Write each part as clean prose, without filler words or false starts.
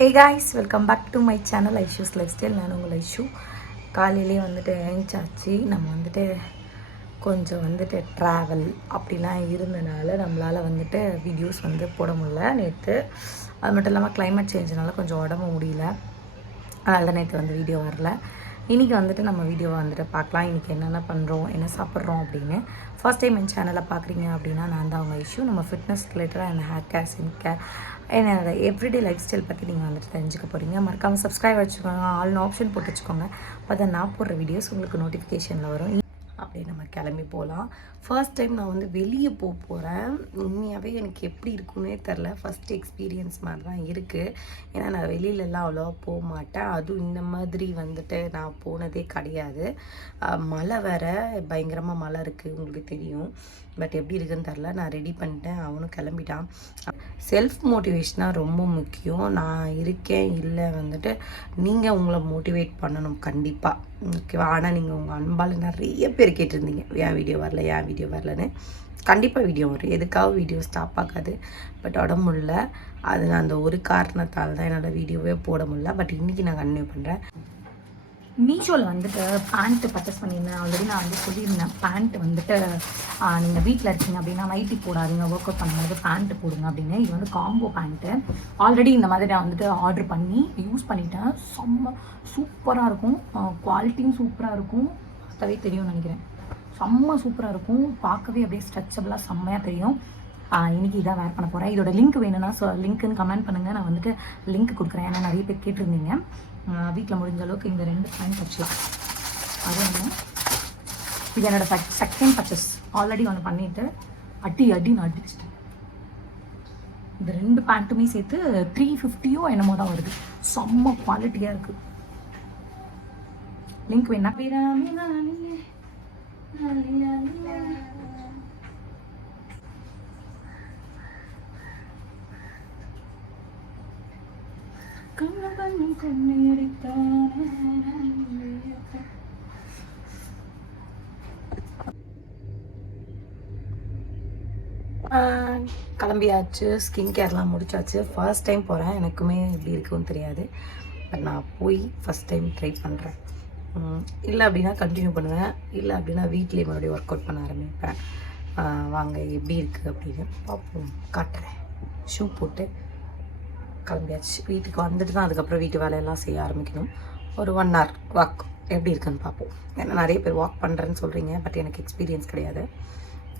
Hey guys, welcome back to my channel Aishu's Lifestyle. நான் உங்கள் ஐஷு. காலையிலே வந்துட்டு எழுந்தாச்சு. நம்ம வந்துட்டு கொஞ்சம் வந்துட்டு ட்ராவல் அப்படிலாம் இருந்தனால நம்மளால் வந்துட்டு வீடியோஸ் வந்து போட முடியல நேற்று. அது மட்டும் இல்லாமல் கிளைமேட் சேஞ்சுனால கொஞ்சம் உடம்பு முடியல, அதனால தான் நேற்று வந்து வீடியோ வரல. இன்றைக்கி வந்துட்டு நம்ம வீடியோவை வந்துட்டு பார்க்கலாம். இன்றைக்கி என்னென்ன பண்ணுறோம், என்ன சாப்பிட்றோம் அப்படின்னு. ஃபர்ஸ்ட் டைம் என் சேனலை பார்க்குறீங்க அப்படின்னா நான் தான் அவங்க இஷ்யூ. நம்ம ஃபிட்னஸ் ரிலேட்டடாக அந்த ஹேர் கேர், ஸ்கின் கேர், என்னோட எவ்ரிடே லைஃப் ஸ்டைல் பற்றி நீங்கள் வந்துட்டு தெரிஞ்சுக்க போகிறீங்க. மறக்காமல் சப்ஸ்கிரைப் வச்சுக்கோங்க, ஆல்னு ஆப்ஷன் போட்டு வச்சுக்கோங்க. அப்போ தான் நான் போடுற வீடியோஸ் உங்களுக்கு நோட்டிஃபிகேஷனில் வரும். அப்படியே நம்ம கிளம்பி போகலாம். ஃபர்ஸ்ட் டைம் நான் வந்து வெளியே போகிறேன். உண்மையாகவே எனக்கு எப்படி இருக்குன்னே தெரில. ஃபஸ்ட் எக்ஸ்பீரியன்ஸ் மாதிரி தான் இருக்குது. ஏன்னா நான் வெளியிலலாம் அவ்வளோவா போக மாட்டேன். அதுவும் இந்த மாதிரி வந்துட்டு நான் போனதே கிடையாது. மழை வேறு, பயங்கரமாக மழை இருக்குது, உங்களுக்கு தெரியும். பட் எப்படி இருக்குன்னு தெரில. நான் ரெடி பண்ணிட்டேன், அவனும் கிளம்பிட்டான். செல்ஃப் மோட்டிவேஷனாக ரொம்ப முக்கியம். நான் இருக்கேன் இல்லை வந்துட்டு நீங்கள் உங்களை மோட்டிவேட் பண்ணணும் கண்டிப்பாக, ஓகேவா? ஆனால் நீங்கள் உங்கள் அன்பால் நிறைய பேர் கேட்டிருந்தீங்க ஏன் வீடியோ வரல, ஏன் வீடியோ வரலன்னு. கண்டிப்பாக வீடியோ வரும், எதுக்காக வீடியோ ஸ்டாப் ஆகாது. பட் உடம்பு இல்லை, அது நான் அந்த ஒரு காரணத்தால் தான் என்னோடய வீடியோவே போட முடியல. பட் இன்றைக்கி நான் கன்டினியூ பண்ணுறேன். மீஷோவில் வந்துட்டு பேண்ட்டு பர்ச்சேஸ் பண்ணியிருந்தேன். ஆல்ரெடி நான் வந்து சொல்லியிருந்தேன், பேண்ட்டு வந்துட்டு நீங்கள் வீட்டில் இருக்கீங்க அப்படின்னா நைட்டி போடாதீங்க, ஒர்க் அவுட் பண்ணும்போது பேண்ட்டு போடுங்க அப்படின்னு. இது வந்து காம்போ பேண்ட்டு. ஆல்ரெடி இந்த மாதிரி நான் வந்துட்டு ஆர்டர் பண்ணி யூஸ் பண்ணிட்டேன். செம்ம சூப்பராக இருக்கும், குவாலிட்டியும் சூப்பராக இருக்கும். அதாவே தெரியும்னு நினைக்கிறேன். செம்ம சூப்பராக இருக்கும், பார்க்கவே அப்படியே ஸ்ட்ரெச்சபிளாக செம்மையாக தெரியும். இன்றைக்கி இதான் வேர் பண்ண போகிறேன். இதோட லிங்க் வேணும்னா லிங்க்குன்னு கமெண்ட் பண்ணுங்கள், நான் வந்துட்டு லிங்க் கொடுக்குறேன். ஏன்னா நிறைய பேர் கேட்டிருந்தீங்க. வீட்டில் முடிஞ்ச அளவுக்கு இந்த 2 பேண்ட் வச்சலாம். அது ஒன்று. இது என்னோடய செகண்ட் பர்ச்சேஸ். ஆல்ரெடி ஒன்று பண்ணிவிட்டு நான் அடிச்சிட்டேன். இந்த 2 பேண்ட்டுமே சேர்த்து 350 என்னமோ தான் வருது. செம்ம குவாலிட்டியாக இருக்குது. லிங்க் வேணா கிளம்பியாச்சு. ஸ்கின் கேர்லாம் முடிச்சாச்சு. ஃபர்ஸ்ட் டைம் போகிறேன், எனக்குமே எப்படி இருக்குன்னு தெரியாது. பட் நான் போய் ஃபஸ்ட் டைம் ட்ரை பண்ணுறேன். இல்லை அப்படின்னா கண்டினியூ பண்ணுவேன், இல்லை அப்படின்னா வீட்லேயே மறுபடியும் ஒர்க் அவுட் பண்ண ஆரம்பிப்பேன். வாங்க எப்படி இருக்குது அப்படின்னு பார்ப்போம், காட்டுறேன். ஷூ போட்டு கிளம்பியாச்சு. வீட்டுக்கு வந்துட்டு தான் அதுக்கப்புறம் வீட்டு வேலையெல்லாம் செய்ய ஆரம்பிக்கணும். ஒரு 1 hour வாக் எப்படி இருக்குன்னு பார்ப்போம். ஏன்னா நிறைய பேர் வாக் பண்ணுறேன்னு சொல்கிறீங்க, பட் எனக்கு எக்ஸ்பீரியன்ஸ் கிடையாது.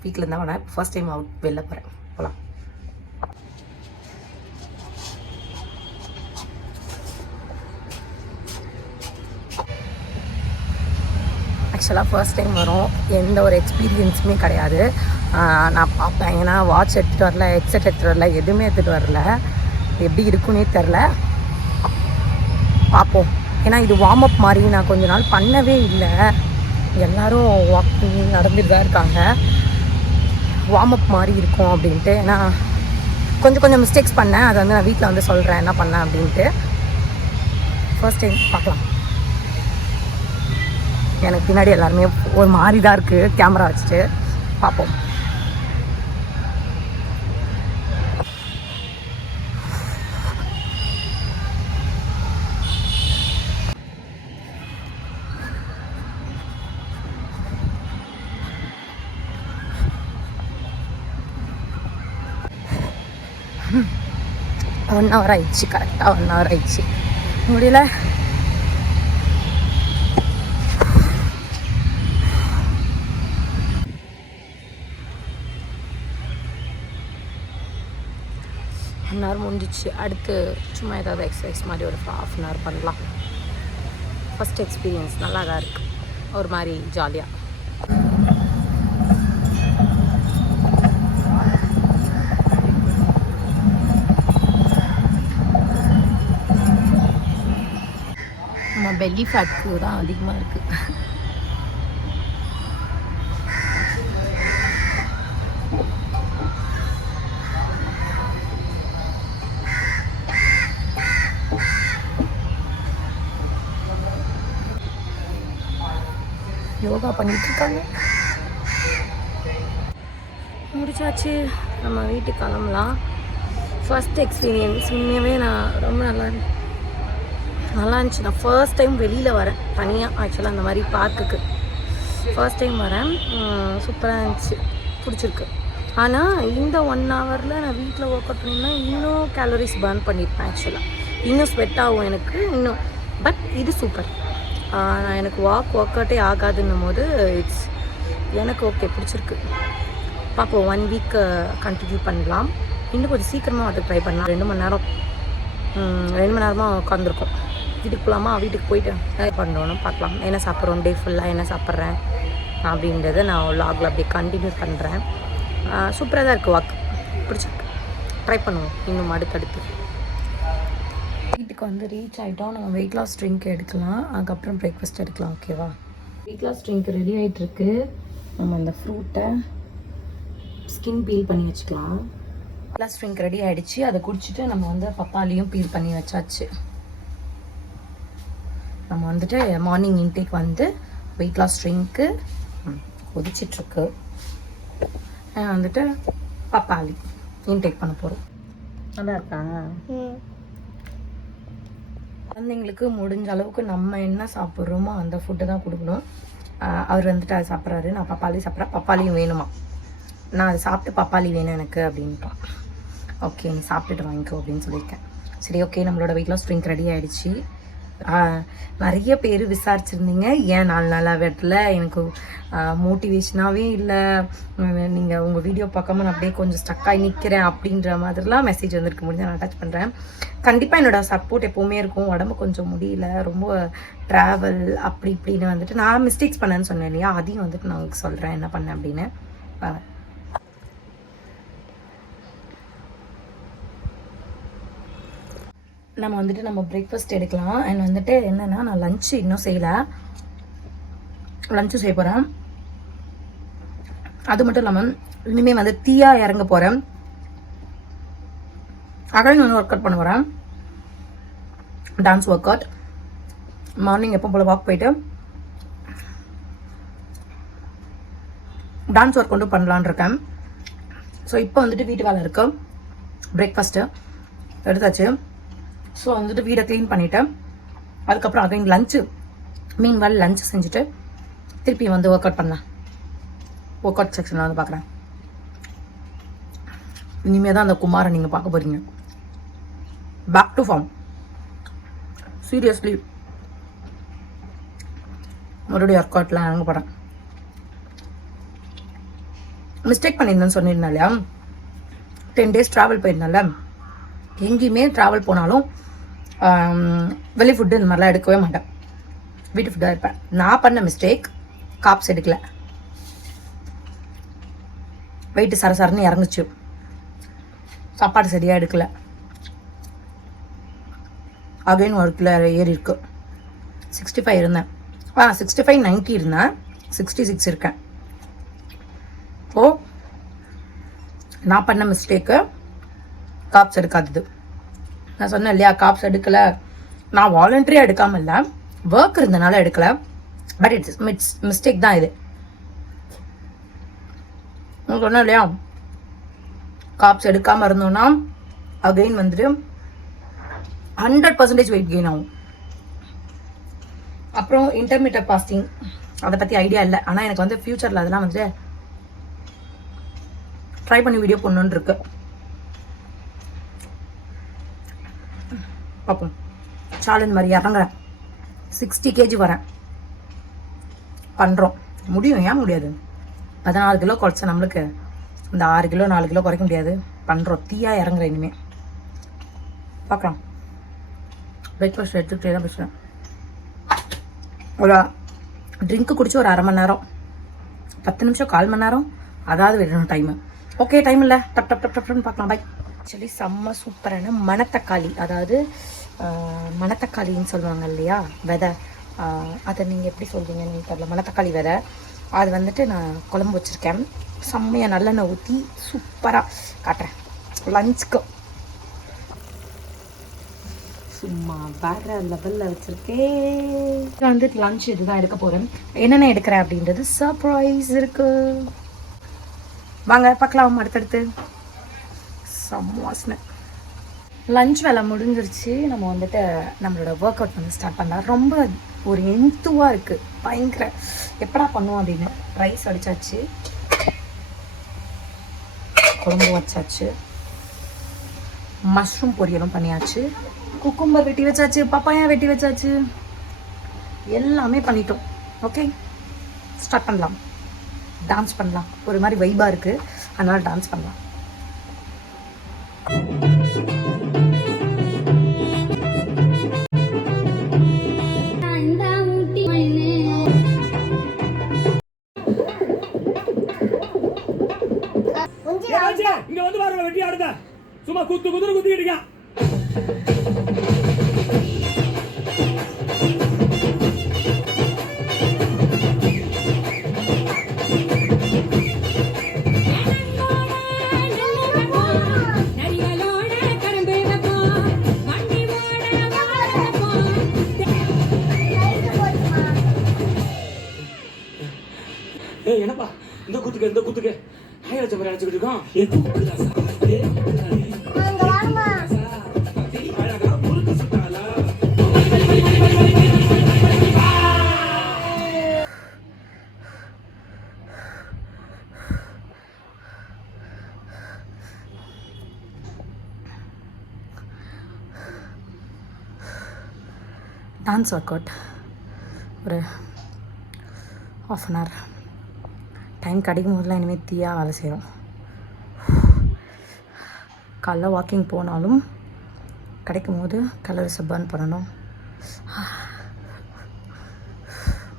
வீட்டில் இருந்தால் வேணா, இப்போ ஃபர்ஸ்ட் டைம் அவுட் வெளில போகிறேன். போகலாம். ஆக்சுவலாக ஃபர்ஸ்ட் டைம் வரும், எந்த ஒரு எக்ஸ்பீரியன்ஸுமே கிடையாது. நான் பார்ப்பேன், ஏன்னா வாட்ச் எடுத்துகிட்டு வரல, ஹெட்செட் எடுத்துகிட்டு வரல, எதுவுமே எடுத்துகிட்டு வரல. எப்படி இருக்குன்னே தெரில, பார்ப்போம். ஏன்னா இது வார்ம் அப் மாதிரி நான் கொஞ்ச நாள் பண்ணவே இல்லை. எல்லோரும் வாக் பண்ணி நடந்துட்டு தான் இருக்காங்க. வார்ம் அப் மாதிரி இருக்கும் அப்படின்ட்டு. ஏன்னா கொஞ்சம் மிஸ்டேக்ஸ் பண்ணேன், அதை வந்து நான் வீட்டில் வந்து சொல்கிறேன் என்ன பண்ணேன் அப்படின்ட்டு. ஃபர்ஸ்ட் டைம் பார்க்கலாம். எனக்கு பின்னாடி எல்லாருமே ஒரு மாதிரி தான் இருக்குது, கேமரா வச்சுட்டு. பார்ப்போம். ஒன் ஹவர் ஆயிடுச்சு, கரெக்டாக 1 hour ஆயிடுச்சு. முடியல. ஒன் ஹவர் முடிஞ்சிச்சு. அடுத்து சும்மா ஏதாவது எக்ஸசைஸ் மாதிரி ஒரு 1/2 hour பண்ணலாம். ஃபஸ்ட் எக்ஸ்பீரியன்ஸ் நல்லா தான் இருக்குது, ஒரு மாதிரி ஜாலியாக. நம்ம பெல்லி ஃபேட்க்கு தான் அதிகமாக இருக்குது. யோகா பண்ணிகிட்ருக்காங்க. முடிச்சாச்சு, நம்ம வீட்டுக்கு கிளம்பலாம். ஃபர்ஸ்ட் எக்ஸ்பீரியன்ஸ் உண்மையாகவே நான் ரொம்ப நல்லா இருந்துச்சு. நான் ஃபர்ஸ்ட் டைம் வெளியில் வரேன் தனியாக, ஆக்சுவலாக அந்த மாதிரி பார்க்குக்கு ஃபர்ஸ்ட் டைம் வரேன். சூப்பராக இருந்துச்சு, பிடிச்சிருக்கு. ஆனால் இந்த 1 ஹவரில் நான் வீட்டில் ஒர்க் அவுட் பண்ணினா இன்னும் கேலரிஸ் பர்ன் பண்ணியிருப்பேன். ஆக்சுவலாக இன்னும் ஸ்வெட் ஆகும் எனக்கு இன்னும். பட் இது சூப்பர். நான் எனக்கு ஒர்க் அவுட்டே ஆகாதுன்னும் போது எனக்கு ஓகே, பிடிச்சிருக்கு. பார்ப்போம், 1 வீக் கண்டினியூ பண்ணலாம். இன்னும் கொஞ்சம் சீக்கிரமாக வந்து ட்ரை பண்ணலாம். 2 மணி நேரமாக உட்காந்துருக்கோம். வீட்டுக்கு போகலாமா, வீட்டுக்கு போயிட்டு பண்ணணும், பார்க்கலாம் என்ன சாப்பிட்றோம், டே ஃபுல்லாக என்ன சாப்பிட்றேன் அப்படின்றத நான் வ்ளாகில் அப்படியே கண்டினியூ பண்ணுறேன். சூப்பராக தான் இருக்குது, வாக் பிடிச்சிருக்கு. ட்ரை பண்ணுவோம் இன்னும் அடுத்தடுத்து. வீட்டுக்கு வந்து ரீச் ஆகிட்டோம். நம்ம வெயிட் லாஸ் ட்ரிங்க் எடுக்கலாம், அதுக்கப்புறம் பிரேக்ஃபாஸ்ட் எடுக்கலாம். ஓகேவா? வெயிட் லாஸ் ட்ரிங்க் ரெடி ஆகிட்டுருக்கு. நம்ம அந்த ஃப்ரூட்டை ஸ்கின் பீல் பண்ணி வச்சுக்கலாம். வெயிட் லாஸ் ட்ரிங்க் ரெடி ஆகிடுச்சு. அதை குடிச்சிட்டு நம்ம வந்து பப்பாளியும் பீல் பண்ணி வச்சாச்சு. நம்ம வந்துட்டு மார்னிங் இன்டேக் வந்து வெயிட் லாஸ் ட்ரிங்க்கு கொதிச்சிட்ருக்கு. வந்துட்டு பப்பாளி இன்டேக் பண்ண போகிறோம். நல்லா இருக்கா? குழந்தைங்களுக்கு முடிஞ்ச அளவுக்கு நம்ம என்ன சாப்பிட்றோமோ அந்த ஃபுட்டு தான் கொடுக்கணும். அவர் வந்துட்டு அதை சாப்பிட்றாரு, நான் பப்பாளி சாப்பிட்றேன். பப்பாளியும் வேணுமா, நான் அதை சாப்பிட்டு பப்பாளி வேணும் எனக்கு அப்படின்ட்டான். ஓகே, நீ சாப்பிட்டுட்டு வாங்கிக்கோ அப்படின்னு சொல்லியிருக்கேன். சரி, ஓகே, நம்மளோட வெயிட் லாஸ் ட்ரிங்க் ரெடி ஆகிடுச்சு. நிறைய பேர் விசாரிச்சுருந்தீங்க ஏன் 4 நாளாக வெட்டல, எனக்கு மோட்டிவேஷனாகவே இல்லை, நீங்கள் உங்கள் வீடியோ பார்க்காம நான் அப்படியே கொஞ்சம் ஸ்டக்காகி நிற்கிறேன் அப்படின்ற மாதிரிலாம் மெசேஜ் வந்திருக்கு. முடிஞ்சு நான் அட்டாச் பண்ணுறேன். கண்டிப்பாக என்னோடய சப்போர்ட் எப்போவுமே இருக்கும். உடம்பு கொஞ்சம் முடியல, ரொம்ப ட்ராவல் அப்படி இப்படின்னு வந்துட்டு நான் மிஸ்டேக்ஸ் பண்ணேன்னு சொன்னேன் இல்லையா, அதையும் வந்துட்டு நான் உங்களுக்கு சொல்கிறேன் என்ன பண்ணேன் அப்படின்னு. நம்ம வந்துட்டு நம்ம பிரேக்ஃபாஸ்ட் எடுக்கலாம். அண்ட் வந்துட்டு என்னென்னா, நான் லஞ்சு இன்னும் செய்யலை, லஞ்சு செய்ய போகிறேன். அது மட்டும் இல்லாமல் இனிமேல் வந்து தீயாக இறங்க போகிறேன். அகைன் வந்து ஒர்க் அவுட் பண்ண போகிறேன், டான்ஸ் ஒர்க் அவுட். மார்னிங் எப்போ போல் வாக் போயிட்டு டான்ஸ் ஒர்க் கொண்டு பண்ணலான் இருக்கேன். ஸோ இப்போ வந்துட்டு வீட்டு வேலை இருக்குது. பிரேக்ஃபாஸ்ட்டு எடுத்தாச்சு. ஸோ வந்துட்டு வீடை க்ளீன் பண்ணிவிட்டேன். அதுக்கப்புறம் அகைன் லஞ்சு, மீன்வால் லஞ்சு செஞ்சுட்டு திருப்பி வந்து ஒர்க் அவுட் பண்ணேன். ஒர்க் அவுட் செக்ஷனில் வந்து பார்க்குறேன். இனிமேல் தான் அந்த குமாரை நீங்கள் பார்க்க போகிறீங்க. பேக் டு ஃபார்ம், சீரியஸ்லி மறுபடியும் ஒர்க் அவுட்லாம் இறங்க போகிறேன். மிஸ்டேக் பண்ணியிருந்தேன்னு சொன்னிருந்தேன் இல்லையா, 10 days ட்ராவல் போயிருந்தேன்ல. எங்கேயுமே ட்ராவல் போனாலும் வெளி ஃபுட்டு இந்த மாதிரிலாம் எடுக்கவே மாட்டேன், வீட்டு ஃபுட்டாக இருப்பேன். நான் பண்ண மிஸ்டேக், காப்ஸ் எடுக்கல, வெயிட்டு சரசரன்னு இறங்குச்சு, சாப்பாடு சரியாக எடுக்கல. அகைன் 1 கிலோ ஏறி இருக்கு. 65 இருந்தேன், 65 90 இருந்தேன், 66 இருக்கேன். ஓ, நான் பண்ண மிஸ்டேக்கு காப்ஸ் எடுக்காதது. நான் சொன்னேன் இல்லையா, காப்ஸ் எடுக்கலை, நான் வாலண்டரியாக எடுக்காமல் இல்லை, ஒர்க் இருந்தனால எடுக்கலை. பட் இட்ஸ் மிஸ்டேக் தான் இது. நான் சொன்னேன் இல்லையா, காப்ஸ் எடுக்காமல் இருந்தோன்னா அகெயின் வந்துட்டு 100% வெயிட் கெயின் ஆகும். அப்புறம் இன்டர்மீடியட் ஃபாஸ்டிங், அதை பற்றி ஐடியா இல்லை. ஆனால் எனக்கு வந்து ஃப்யூச்சரில் அதெல்லாம் வந்து ட்ரை பண்ணி வீடியோ பண்ணணுன்னு இருக்கு. பார்ப்போம். சேலஞ்ச் மாதிரி இறங்குறேன், 60 kg வரேன், பண்ணுறோம். முடியும், ஏன் முடியாது? 14 கிலோ குறைச்சா நம்மளுக்கு இந்த 6 கிலோ 4 கிலோ குறைக்க முடியாது. பண்ணுறோம், தீயாக இறங்குறேன். இனிமேல் பார்க்கலாம். பிரேக்ஃபாஸ்ட் எடுத்துக்கிட்டே தான் பேசுகிறேன். ஒரு ட்ரிங்க்கு குடிச்சு ஒரு 1/2 மணி நேரம், 10 நிமிஷம், 1/4 மணி நேரம், அதாவது விடணும் டைமு. ஓகே, டைம் இல்லை, டப் டப் டப் டப்னு பார்க்கலாம். பை. ஆக்சுவலி செம்ம சூப்பரான மணத்தக்காளி, அதாவது மணத்தக்காளின்னு சொல்லுவாங்க இல்லையா, விதை. அதை நீங்கள் எப்படி சொல்வீங்கன்னு தெரியல, மணத்தக்காளி விதை. அது வந்துட்டு நான் குழம்பு வச்சுருக்கேன். செம்மையாக நல்லெண்ணெய் ஊற்றி சூப்பராக காட்டுறேன் லஞ்சுக்கு. சும்மா வேறு லெவலில் வச்சுருக்கேன். வந்துட்டு லஞ்ச் இதுதான் எடுக்க போகிறேன். என்னென்ன எடுக்கிறேன் அப்படின்றது சர்ப்ரைஸ் இருக்குது. வாங்க பார்க்கலாம் அடுத்தடுத்து. செம்ம வாசனை. லஞ்ச் வேலை முடிஞ்சிருச்சு. நம்ம வந்துட்டு நம்மளோட ஒர்க் அவுட் வந்து ஸ்டார்ட் பண்ணலாம். ரொம்ப ஒரு எந்துவாக இருக்குது, பயங்கர எப்படா பண்ணுவோம் அப்படின்னு. ரைஸ் அடித்தாச்சு, குழம்பு வச்சாச்சு, மஷ்ரூம் பொரியலும் பண்ணியாச்சு, குக்கும்பர் வெட்டி வச்சாச்சு, பப்பாயா வெட்டி வச்சாச்சு, எல்லாமே பண்ணிட்டோம். ஓகே, ஸ்டார்ட் பண்ணலாம். டான்ஸ் பண்ணலாம். ஒரு மாதிரி வைபாக இருக்குது, அதனால் டான்ஸ் பண்ணலாம். இங்க வந்து பாருங்க, வெட்டி ஆடுத சும்மா குத்து குத்துன்னு குத்திக்கிட்டீங்க. என்னப்பா இந்த குத்துக்கு அழைச்ச மாதிரி அழைச்சிக்கிட்டு இருக்கோம். டான்ஸ் ஒர்க் அவுட் ஒரு ½ அன் ஹவர் டைம் கிடைக்கும் போதெல்லாம் இனிமேல் தீயாக வேலை செய்யணும். காலைல வாக்கிங் போனாலும் கிடைக்கும் போது கலர்ஸை பர்ன் பண்ணணும்.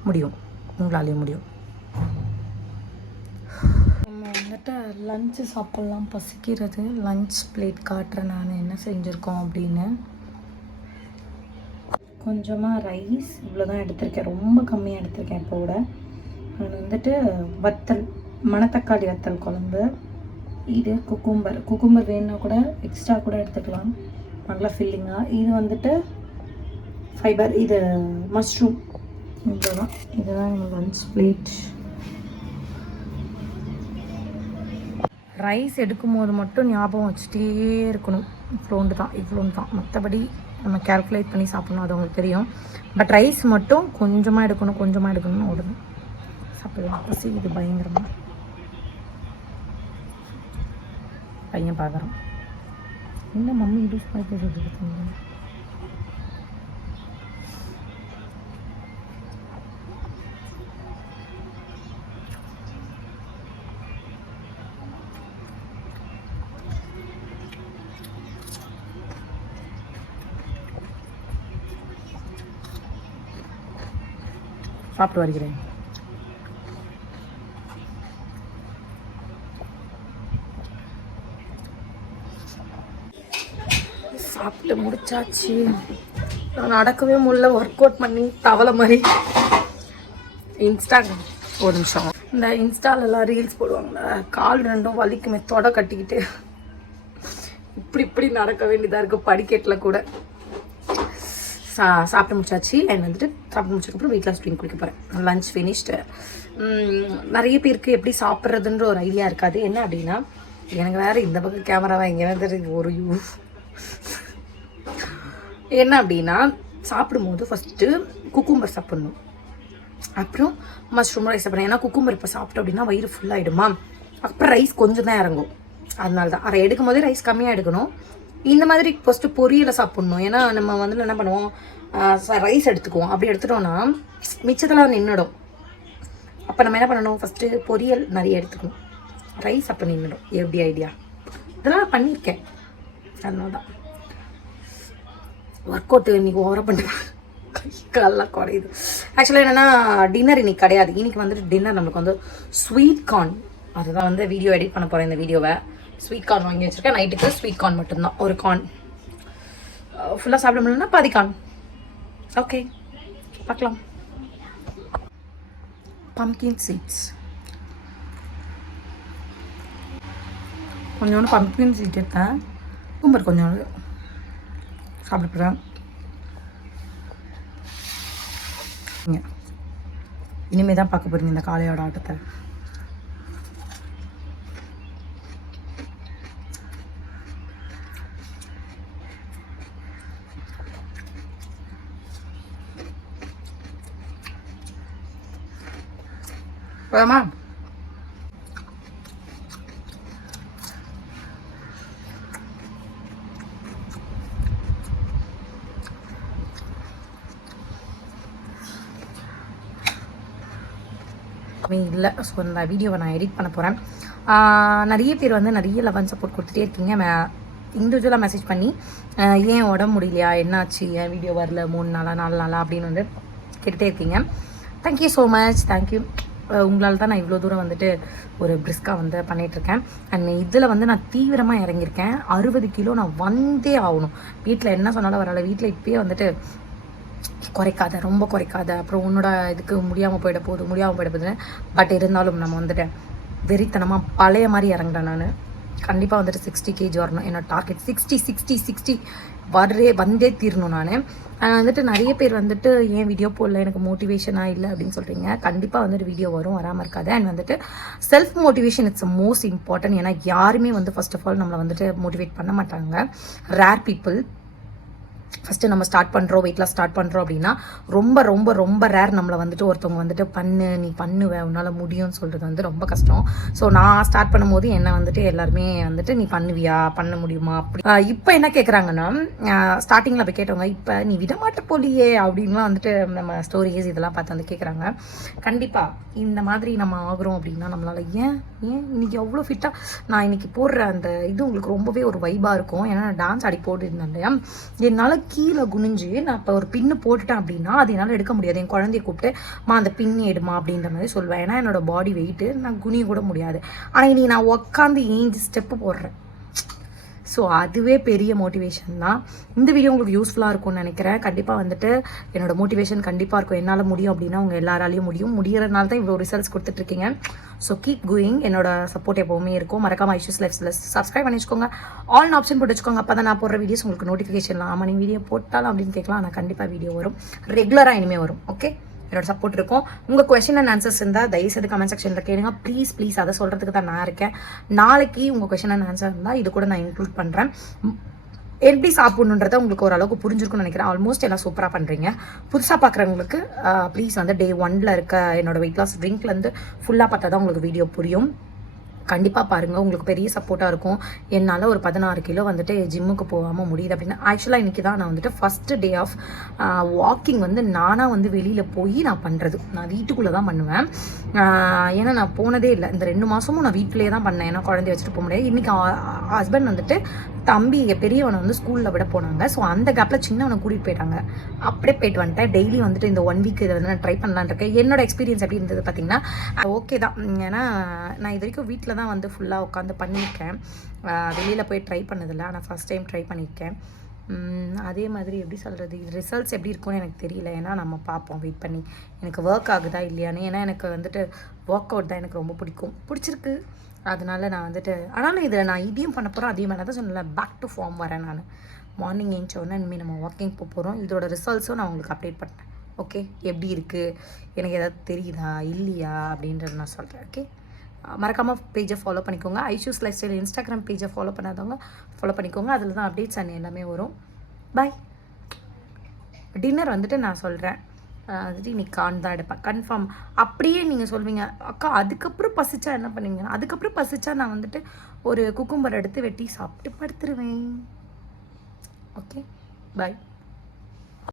முடியும், உங்களாலேயும் முடியும். நம்ம வந்துட்டு லஞ்சு சாப்பிட்லாம், பசிக்கிறது. லஞ்ச் பிளேட் காட்டுறேன் நான் என்ன செஞ்சுருக்கோம் அப்படின்னு. கொஞ்சமாக ரைஸ், இவ்வளோ தான் எடுத்திருக்கேன், ரொம்ப கம்மியாக எடுத்திருக்கேன் இப்போ விட. அது வந்துட்டு வத்தல், மணத்தக்காளி வத்தல் குழம்பு. இது குக்கும்பர் வேணுன்னா கூட எக்ஸ்ட்ரா கூட எடுத்துக்கலாம், நல்லா ஃபில்லிங்காக. இது வந்துட்டு ஃபைபர், இது மஷ்ரூம். இவ்வளோதான், இதுதான் எங்கள் லஞ்ச் பிளேட். ரைஸ் எடுக்கும் போது மட்டும் ஞாபகம் வச்சுட்டே இருக்கணும், இவ்வளோண்டு தான். மற்றபடி நம்ம கேல்குலேட் பண்ணி சாப்பிட்ணும், அது உங்களுக்கு தெரியும். பட் ரைஸ் மட்டும் கொஞ்சமாக எடுக்கணும்னு ஓடணும். சாப்பிடலாம். பசி இது பயங்கரமாக. பையன் பார்க்குறோம், என்ன மம்மி யூஸ் பண்ணி பேசிட்டு. சாப்பிட்டு வருகிறேன். சாப்பிட்டு முடிச்சாச்சு. நான் நடக்கவே முடியல, ஒர்க் அவுட் பண்ணி தவளை மாதிரி. இன்ஸ்டாகிராம் ஒரு நிமிஷம். இந்த இன்ஸ்டாலெல்லாம் ரீல்ஸ் போடுவாங்களே, கால் ரெண்டும் வலிக்குமே தொடை கட்டிக்கிட்டு இப்படி நடக்க வேண்டியதாக இருக்குது, படிக்கட்டில் கூட. சாப்பிட்டு முடிச்சாச்சு. அண்ட் வந்துட்டு சாப்பிட்டு முடிச்சதுக்கப்புறம் வெயிட் லாஸ் ட்ரிங்க் குடிக்க போகிறேன். Lunch finished. நிறைய பேருக்கு எப்படி சாப்பிட்றதுன்ற ஒரு ஐடியா இருக்காது. என்ன அப்படின்னா, எனக்கு வேறு இந்த பக்கம் கேமராவாக இங்கே வந்து ஒரு என்ன அப்படின்னா, சாப்பிடும்போது ஃபஸ்ட்டு குக்கும்பர் சாப்பிட்ணும், அப்புறம் மஷ்ரூம் ரைஸ் சாப்பிட்றேன். ஏன்னா குக்கும்பர் இப்போ சாப்பிட்டோம் அப்படின்னா வயிறு ஃபுல்லாகிடுமா, அப்புறம் ரைஸ் கொஞ்சம் தான் இறங்கும். அதனால தான் அரை எடுக்கும் போதே ரைஸ் கம்மியாக எடுக்கணும். இந்த மாதிரி ஃபஸ்ட்டு பொரியலை சாப்பிட்ணும். ஏன்னா நம்ம வந்து என்ன பண்ணுவோம், ரைஸ் எடுத்துக்குவோம். அப்படி எடுத்துட்டோன்னா மிச்சத்தெல்லாம் நின்றுடும். அப்போ நம்ம என்ன பண்ணணும், ஃபஸ்ட்டு பொரியல் நிறைய எடுத்துக்கணும், ரைஸ் அப்போ நின்றுடும். எப்படி ஐடியா? இதெல்லாம் பண்ணியிருக்கேன், அதனால தான். ஒர்க் அவுட்டு இன்றைக்கி ஓவராக பண்ணுறேன், காலெலாம் குறையுது. ஆக்சுவலாக என்னென்னா, டின்னர் இன்றைக்கி கிடையாது. இன்றைக்கி வந்துட்டு டின்னர் நம்மளுக்கு வந்து ஸ்வீட் கார்ன், அதுதான் வந்து வீடியோ எடிட் பண்ண போகிறேன். இந்த வீடியோவை ஸ்வீட் கார்ன் வாங்கி வச்சுருக்கேன். நைட்டுக்கு ஸ்வீட் கார்ன் மட்டும்தான், ஒரு கார்ன். ஃபுல்லாக சாப்பிட முடியலன்னா பாதி கார்ன். ஓகே, பார்க்கலாம். பம்கின் சீட்ஸ், கொஞ்சோண்டு பம்கின் சீட் எடுத்தேன். குக்கும்பர் கொஞ்சோண்டு சாப்பிட போகிறேன். இனிமேல் தான் பார்க்க போகிறீங்க இந்த காளையோட ஆட்டத்தை. போலாமா? இல்லை. ஸோ இந்த வீடியோவை நான் எடிட் பண்ண போகிறேன். நிறைய பேர் வந்து நிறைய லவ் அண்ட் சப்போர்ட் கொடுத்துட்டே இருக்கீங்க. இண்டிவிஜுவலாக மெசேஜ் பண்ணி ஏன் உடம்பு முடியலையா, என்னாச்சு, ஏன் வீடியோ வரல 3 நாளா 4 நாளா அப்படின்னு வந்து கேட்டுகிட்டே இருக்கீங்க. Thank you so much. தேங்க்யூ. உங்களால் தான் நான் இவ்வளோ தூரம் வந்துட்டு ஒரு பிரிஸ்காக வந்து பண்ணிகிட்ருக்கேன். அண்ட் இதில் வந்து நான் தீவிரமாக இறங்கியிருக்கேன். 60 கிலோ நான் வந்தே ஆகணும். வீட்டில் என்ன சொன்னாலும் வரல. வீட்டில் இப்போயே வந்துட்டு குறைக்காத, ரொம்ப குறைக்காத, அப்புறம் உன்னோட இதுக்கு முடியாமல் போயிட போகுது. பட் இருந்தாலும் நம்ம வந்துட்டு வெறித்தனமாக பழைய மாதிரி இறங்குறேன். நான் கண்டிப்பாக வந்துட்டு 60 kg வரணும். என்னோட டார்கெட் 60 வந்தே தீரணும். நான் வந்துட்டு நிறைய பேர் வந்துட்டு ஏன் வீடியோ போடல, எனக்கு மோட்டிவேஷனாக இல்லை அப்படின்னு சொல்கிறீங்க. கண்டிப்பாக வந்துட்டு வீடியோ வராமல் இருக்காது. அண்ட் வந்துட்டு self motivation it's most important. ஏன்னா யாருமே வந்து ஃபர்ஸ்ட் ஆஃப் ஆல் நம்மளை வந்துட்டு மோட்டிவேட் பண்ண மாட்டாங்க. Rare people. ஃபஸ்ட்டு நம்ம ஸ்டார்ட் பண்ணுறோம், வெயிட் லாஸ் ஸ்டார்ட் பண்ணுறோம் அப்படின்னா ரொம்ப ரொம்ப ரொம்ப ரேர் நம்மளை வந்துட்டு ஒருத்தவங்க வந்துட்டு நீ பண்ணுவேன், உன்னால் முடியும்னு சொல்கிறது வந்து ரொம்ப கஷ்டம். ஸோ நான் ஸ்டார்ட் பண்ணும்போது என்ன வந்துட்டு எல்லாருமே வந்துட்டு நீ பண்ணுவியா, பண்ண முடியுமா அப்படி. இப்போ என்ன கேட்குறாங்கன்னா, ஸ்டார்டிங்கில் போய் கேட்டவங்க இப்போ நீ விடமாட்ட போலியே அப்படின்லாம் வந்துட்டு நம்ம ஸ்டோரிஸ் இதெல்லாம் பார்த்து வந்து கேட்குறாங்க. கண்டிப்பாக இந்த மாதிரி நம்ம ஆகிறோம் அப்படின்னா நம்மளால் ஏன் இன்றைக்கி எவ்வளோ ஃபிட்டாக நான் இன்றைக்கி போடுற அந்த இது உங்களுக்கு ரொம்பவே ஒரு வைபாக இருக்கும். ஏன்னா நான் டான்ஸ் ஆடி போட்டுருந்தேன் இல்லையா, என்னால் கீழே குனிஞ்சு நான் இப்போ ஒரு பின்னு போட்டுட்டேன் அப்படின்னா அது என்னால் எடுக்க முடியாது. என் குழந்தைய கூப்பிட்டு அந்த பின்னு எடுமா அப்படின்ற மாதிரி சொல்லுவேன். ஏன்னா என்னோட பாடி வெயிட்டு நான் குனிய கூட முடியாது. ஆனால் இனி நான் உட்காந்து ஏஞ்சி ஸ்டெப்பு போடுறேன். ஸோ அதுவே பெரிய மோட்டிவேஷன் தான். இந்த வீடியோ உங்களுக்கு யூஸ்ஃபுல்லாக இருக்கும்னு நினைக்கிறேன். கண்டிப்பாக வந்துட்டு என்னோட மோட்டிவேஷன் கண்டிப்பாக இருக்கும். என்னால் முடியும் அப்படின்னா உங்கள் எல்லாராலையும் முடியறதுனால தான் இவ்வளோ ரிசல்ட்ஸ் கொடுத்துட்ருக்கீங்க. So keep going. என்னோட சப்போர்ட் எப்போவுமே இருக்கும். மறக்காம ஐஷூஸ் லைஃப்ஸ்டைல் சப்ஸ்கிரைப் பண்ணி வச்சுக்கோங்க. ஆல் ஆப்ஷன் போட்டு வச்சுக்கோங்க. அப்போ தான் நான் போடுற வீடியோஸ் உங்களுக்கு நோட்டிஃபிகேஷன்லாம். ஆமாம், நீங்கள் வீடியோ போட்டாலும் அப்படின்னு கேட்கலாம். ஆனால் கண்டிப்பாக வீடியோ வரும், ரெகுலராக இனிமேல் வரும். ஓகே, என்னோட சப்போர்ட் இருக்கும். உங்கள் கொஸ்டின் அண்ட் ஆன்சர்ஸ் இருந்தால் தயவுசெய்து கமெண்ட் செக்ஷனில் கேளுங்க. ப்ளீஸ் அதை சொல்கிறதுக்கு தான் நான் இருக்கேன். நாளைக்கு உங்கள் கொஸ்டின் அண்ட் ஆன்சர் இருந்தால் இது கூட நான் இன்க்ளூட் பண்ணுறேன். எப்படி சாப்பிடணுன்றதை உங்களுக்கு ஓரளவுக்கு புரிஞ்சிருக்குன்னு நினைக்கிறேன். ஆல்மோஸ்ட் எல்லாம் சூப்பராக பண்ணுறீங்க. புதுசாக பார்க்குறவங்களுக்கு ப்ளீஸ் வந்து Day 1 இருக்க என்னோட வெயிட் லாஸ் ட்ரிங்க்லேருந்து ஃபுல்லாக பார்த்தா தான் உங்களுக்கு வீடியோ புரியும். கண்டிப்பாக பாருங்கள், உங்களுக்கு பெரிய சப்போர்ட்டாக இருக்கும். என்னால் ஒரு 16 கிலோ வந்துட்டு ஜிம்முக்கு போகாமல் முடியுது அப்படின்னா ஆக்சுவலாக இன்றைக்கி தான் நான் வந்துட்டு ஃபஸ்ட்டு டே ஆஃப் வாக்கிங் வந்து நானாக வந்து வெளியில் போய் நான் பண்ணுறது. நான் வீட்டுக்குள்ளே தான் பண்ணுவேன். ஏன்னா நான் போனதே இல்லை. இந்த 2 மாதமும் நான் வீட்டிலே தான் பண்ணேன். ஏன்னா குழந்தைய வச்சுட்டு போக முடியாது. இன்றைக்கி ஹஸ்பண்ட் வந்துட்டு தம்பி பெரியவனை வந்து ஸ்கூலில் விட போனாங்க. ஸோ அந்த கேப்பில் சின்னவனை கூட்டிகிட்டு போயிட்டாங்க. அப்படியே போயிட்டு வந்துட்டேன். டெய்லி வந்துட்டு இந்த 1 வீக் இதை வந்து நான் ட்ரை பண்ணலான்னு இருக்கேன். என்னோட எக்ஸ்பீரியன்ஸ் எப்படி இருந்தது பார்த்தீங்கன்னா ஓகே தான். ஏன்னா நான் இது வரைக்கும் வீட்டில் தான் வந்து ஃபுல்லாக உட்காந்து பண்ணியிருக்கேன். வெளியில் போய் ட்ரை பண்ணதில்லை. ஆனால் ஃபஸ்ட் டைம் ட்ரை பண்ணியிருக்கேன். அதே மாதிரி எப்படி சொல்கிறது, ரிசல்ட்ஸ் எப்படி இருக்கும்னு எனக்கு தெரியல. ஏன்னா நம்ம பார்ப்போம் வெயிட் பண்ணி எனக்கு ஒர்க் ஆகுதா இல்லையான்னு. ஏன்னா எனக்கு வந்துட்டு ஒர்க் அவுட் தான் எனக்கு ரொம்ப பிடிச்சிருக்கு. அதனால நான் வந்துட்டு ஆனாலும் இதில் நான் இதையும் பண்ண போகிறேன். அதே மாதிரி தான் சொன்னேன், பேக் டு ஃபார்ம் வரேன். நான் மார்னிங் ஏஞ்சோன்னா இனிமேல் நம்ம வாக்கிங் போகிறோம். இதோட ரிசல்ட்ஸும் நான் உங்களுக்கு அப்டேட் பண்ணுறேன். ஓகே, எப்படி இருக்குது, எனக்கு எதாவது தெரியுதா இல்லையா அப்படின்றத நான் சொல்கிறேன். ஓகே, மறக்காமல் பேஜை ஃபாலோ பண்ணிக்கோங்க. ஐஷூஸ் லைஃப் ஸ்டைல் இன்ஸ்டாகிராம் பேஜை ஃபாலோ பண்ணாதவங்க ஃபாலோ பண்ணிக்கோங்க. அதில் தான் அப்டேட்ஸ் அண்ட் எல்லாமே வரும். பாய். டின்னர் வந்துட்டு நான் சொல்கிறேன் வந்துட்டு இன்னைக்கு கான் தான் எடுப்பேன் கன்ஃபார்ம். அப்படியே நீங்கள் சொல்வீங்க அக்கா அதுக்கப்புறம் பசிச்சா என்ன பண்ணுவீங்க? அதுக்கப்புறம் பசிச்சா நான் வந்துட்டு ஒரு குக்கும்பர் எடுத்து வெட்டி சாப்பிட்டு படுத்துருவேன். ஓகே, பாய்.